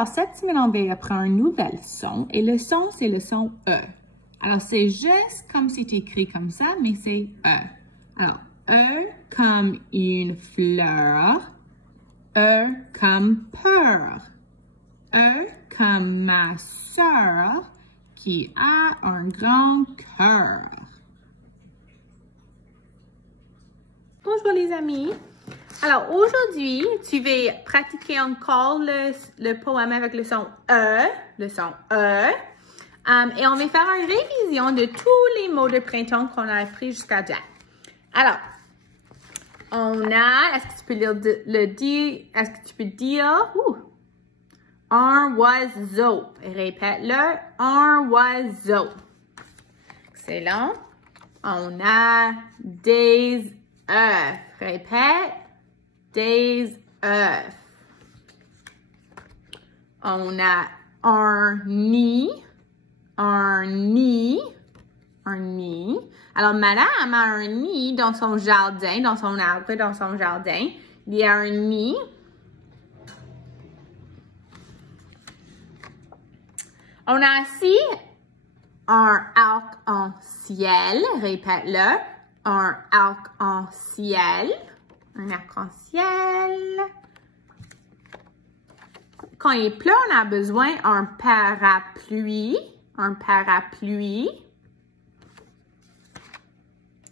Alors, cette semaine, on va apprendre un nouvel son. Et le son, c'est le son E. Alors, c'est juste comme c'est écrit comme ça, mais c'est E. Alors, E comme une fleur. E comme peur. E comme ma sœur qui a un grand cœur. Bonjour les amis. Alors aujourd'hui, tu vas pratiquer encore le poème avec le son E, et on va faire une révision de tous les mots de printemps qu'on a appris jusqu'à date. Alors, on a, est-ce que tu peux le dire, est-ce que tu peux dire, un oiseau. Répète-le, un oiseau. Excellent. On a des œufs. Répète, des œufs. On a un nid. Alors, madame a un nid dans son jardin, dans son arbre, dans son jardin. Il y a un nid. On a ici un arc-en-ciel. Répète-le. Un arc-en-ciel. Un arc-en-ciel. Quand il pleut, on a besoin d'un parapluie. Un parapluie.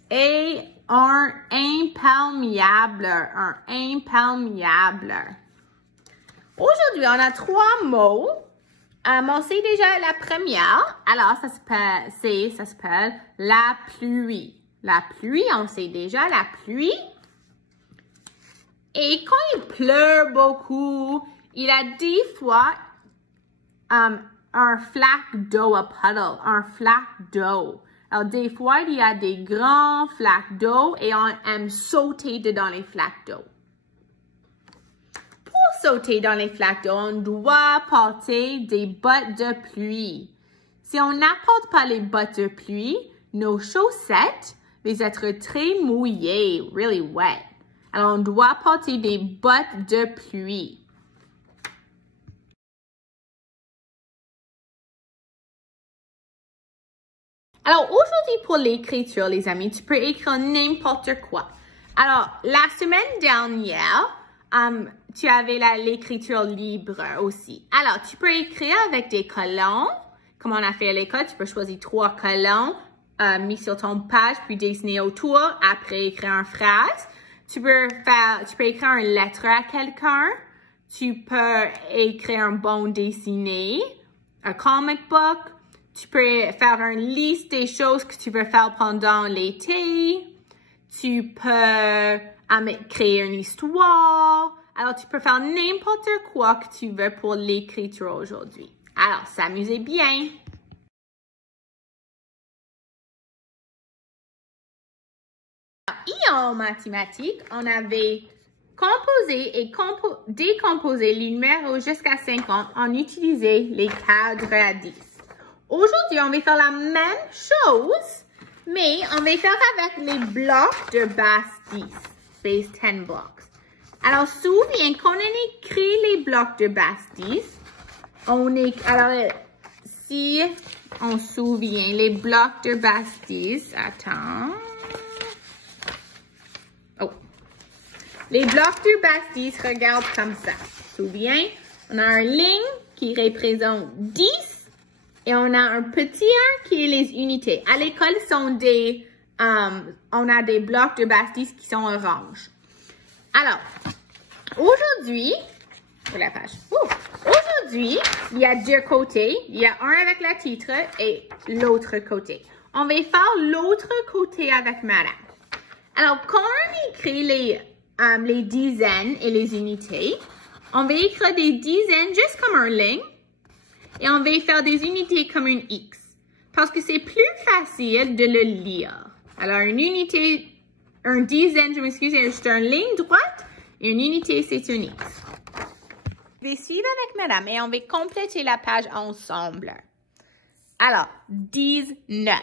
Et un imperméable. Un imperméable. Aujourd'hui, on a 3 mots. On sait déjà la première. Alors, ça s'appelle la pluie. La pluie, on sait déjà la pluie. Et quand il pleut beaucoup, il y a des fois un flaque d'eau, un puddle, un flaque d'eau. Alors, des fois, il y a des grands flaques d'eau et on aime sauter dedans les flaques d'eau. Pour sauter dans les flaques d'eau, on doit porter des bottes de pluie. Si on n'apporte pas les bottes de pluie, nos chaussettes vont être très mouillées, really wet. Alors, on doit porter des bottes de pluie. Alors, aujourd'hui, pour l'écriture, les amis, tu peux écrire n'importe quoi. Alors, la semaine dernière, tu avais l'écriture libre aussi. Alors, tu peux écrire avec des colons. Comme on a fait à l'école, tu peux choisir 3 colons mis sur ton page, puis dessiner autour, après écrire une phrase. Tu peux écrire une lettre à quelqu'un. Tu peux écrire un bon dessiné, un comic book. Tu peux faire une liste des choses que tu veux faire pendant l'été. Tu peux créer une histoire. Alors, tu peux faire n'importe quoi que tu veux pour l'écriture aujourd'hui. Alors, s'amusez bien. Et en mathématiques, on avait composé et décomposé les numéros jusqu'à 50 en utilisant les cadres à 10. Aujourd'hui, on va faire la même chose, mais on va faire avec les blocs de base 10, base 10 blocks. Alors, souviens, quand on écrit les blocs de base 10, alors, si on se souvient, les blocs de base 10, attends. Oh. Les blocs de base 10 regardent comme ça. Souviens, on a une ligne qui représente 10. Et on a un petit 1 qui est les unités. À l'école, on a des blocs de base 10 qui sont orange. Alors, aujourd'hui, aujourd'hui, il y a 2 côtés. Il y a un avec le titre et l'autre côté. On va faire l'autre côté avec madame. Alors, quand on écrit les dizaines et les unités, on va écrire des dizaines juste comme une ligne. Et on va faire des unités comme une X. Parce que c'est plus facile de le lire. Alors, une dizaine, je m'excuse, c'est juste une ligne droite. Et une unité, c'est une X. Je vais suivre avec madame et on va compléter la page ensemble. Alors, 19.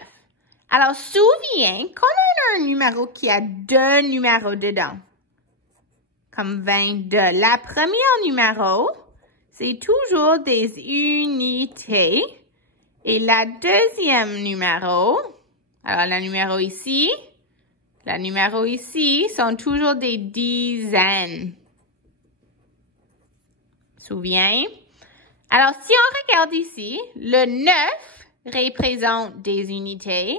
Alors, souviens qu'on a un numéro qui a 2 numéros dedans. Comme 22. La première numéro, c'est toujours des unités. Et la deuxième numéro, alors la numéro ici sont toujours des dizaines. Souviens? Alors, si on regarde ici, le 9 représente des unités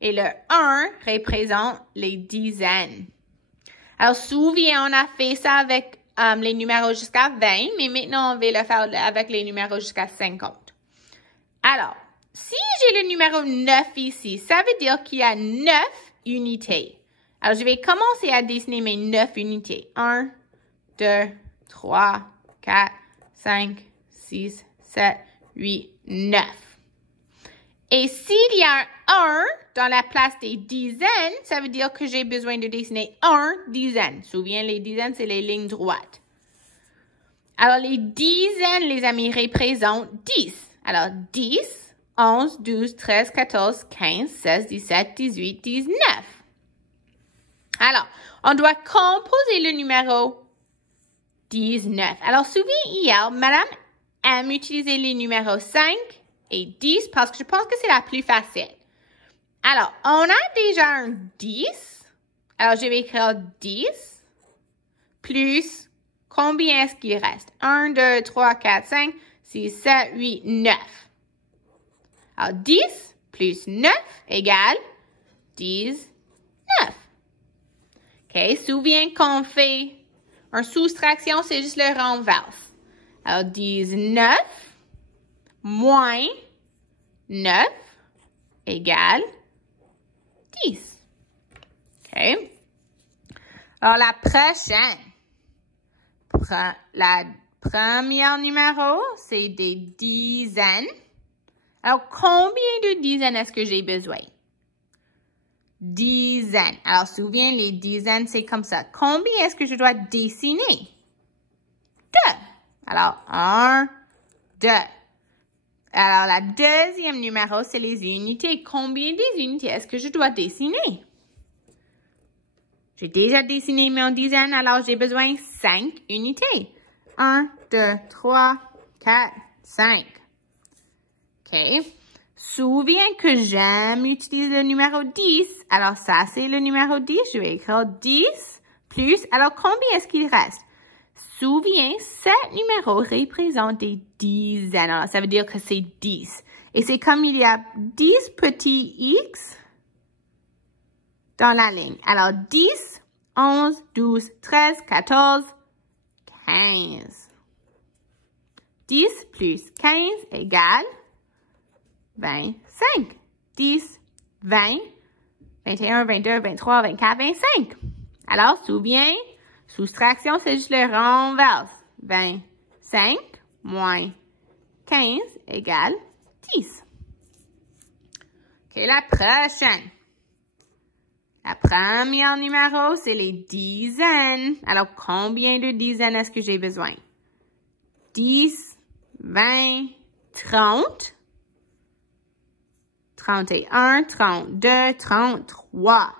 et le 1 représente les dizaines. Alors, souviens, on a fait ça avec les numéros jusqu'à 20, mais maintenant, on va le faire avec les numéros jusqu'à 50. Alors, si j'ai le numéro 9 ici, ça veut dire qu'il y a 9 unités. Alors, je vais commencer à dessiner mes 9 unités. 1, 2, 3, 4, 5, 6, 7, 8, 9. Et s'il y a un 1 dans la place des dizaines, ça veut dire que j'ai besoin de dessiner 1 dizaine. Souviens, les dizaines, c'est les lignes droites. Alors, les dizaines, les amis, représentent 10. Alors, 10, 11, 12, 13, 14, 15, 16, 17, 18, 19. Alors, on doit composer le numéro 19. Alors, souviens hier, madame aime utiliser les numéros 5 et 10 parce que je pense que c'est la plus facile. Alors, on a déjà un 10. Alors, je vais écrire 10 plus combien est-ce qu'il reste? 1, 2, 3, 4, 5, 6, 7, 8, 9. Alors, 10 plus 9 égale 19. OK, souviens qu'on fait une soustraction, c'est juste le renverse. Alors, 19 moins 9 égale 10. OK. Alors, la prochaine. La première numéro, c'est des dizaines. Alors, combien de dizaines est-ce que j'ai besoin? Dizaines. Alors, souviens, les dizaines, c'est comme ça. Combien est-ce que je dois dessiner? 2. Alors, 1, 2. Alors, la deuxième numéro, c'est les unités. Combien des unités est-ce que je dois dessiner? J'ai déjà dessiné mes dizaines, alors j'ai besoin de 5 unités. 1, 2, 3, 4, 5. OK. Souviens que j'aime utiliser le numéro 10. Alors, ça, c'est le numéro 10. Je vais écrire 10 plus. Alors, combien est-ce qu'il reste? Souviens, cet numéro représente des dizaines. Alors, ça veut dire que c'est 10. Et c'est comme il y a 10 petits X dans la ligne. Alors, 10, 11, 12, 13, 14, 15. 10 plus 15 égale 25. 10, 20, 21, 22, 23, 24, 25. Alors, souviens, soustraction, c'est juste le renverse. 25 moins 15 égale 10. OK, la prochaine. La première numéro, c'est les dizaines. Alors, combien de dizaines est-ce que j'ai besoin? 10, 20, 30, 31, 32, 33.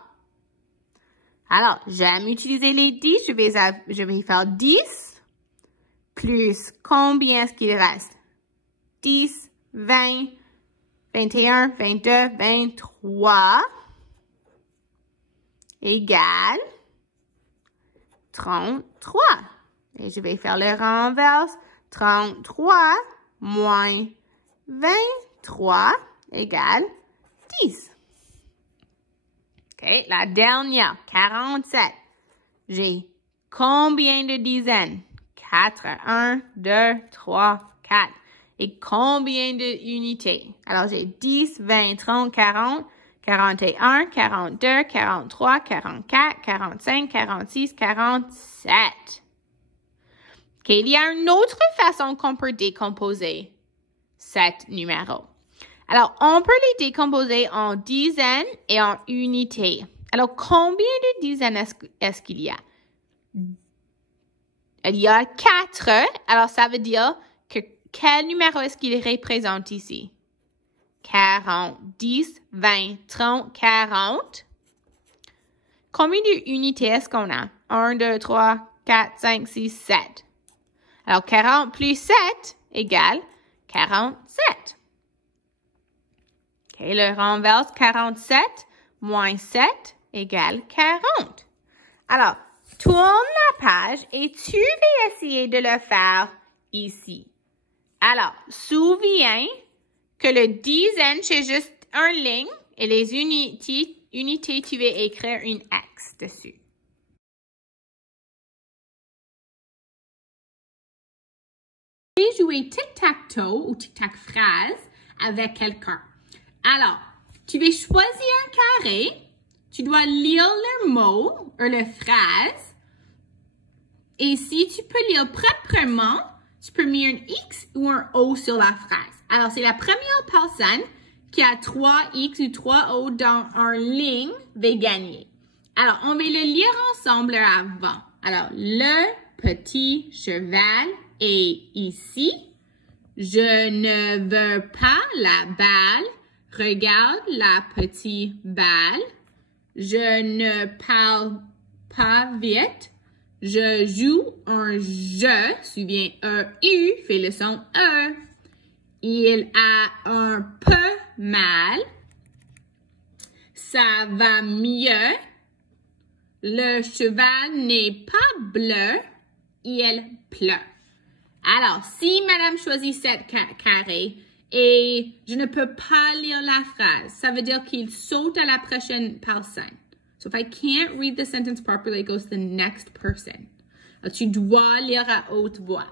Alors, j'aime utiliser les 10. Je vais faire 10 plus combien est-ce qu'il reste? 10, 20, 21, 22, 23 égale 33. Et je vais faire le renverse. 33 moins 23 égale 10. OK, la dernière, 47. J'ai combien de dizaines? 4. 1, 2, 3, 4. Et combien d'unités? Alors, j'ai 10, 20, 30, 40, 41, 42, 43, 44, 45, 46, 47. OK, il y a une autre façon qu'on peut décomposer cet numéro. Alors, on peut les décomposer en dizaines et en unités. Alors, combien de dizaines est-ce qu'il y a? Il y a 4. Alors, ça veut dire que quel numéro est-ce qu'il représente ici? 40, 10, 20, 30, 40. Combien d'unités est-ce qu'on a? 1, 2, 3, 4, 5, 6, 7. Alors, 40 plus 7 égale 47. OK, le renverse 47 moins 7 égale 40. Alors, tourne la page et tu vas essayer de le faire ici. Alors, souviens que le dizaine, c'est juste une ligne et les unités, tu vas écrire une X dessus. Tu vas jouer tic-tac-toe ou tic-tac-phrase avec quelqu'un. Alors, tu vas choisir un carré, tu dois lire le mot ou la phrase et si tu peux lire proprement, tu peux mettre un X ou un O sur la phrase. Alors, c'est la première personne qui a 3 X ou 3 O dans une ligne va gagner. Alors, on va le lire ensemble avant. Alors, le petit cheval est ici. Je ne veux pas la balle. Regarde la petite balle. Je ne parle pas vite. Je joue un jeu. Souviens E-U, fais le son E. Il a un peu mal. Ça va mieux. Le cheval n'est pas bleu. Il pleut. Alors, si madame choisit cette carré et je ne peux pas lire la phrase, ça veut dire qu'il saute à la prochaine personne. So if I can't read the sentence properly, it goes to the next person. Alors, tu dois lire à haute voix.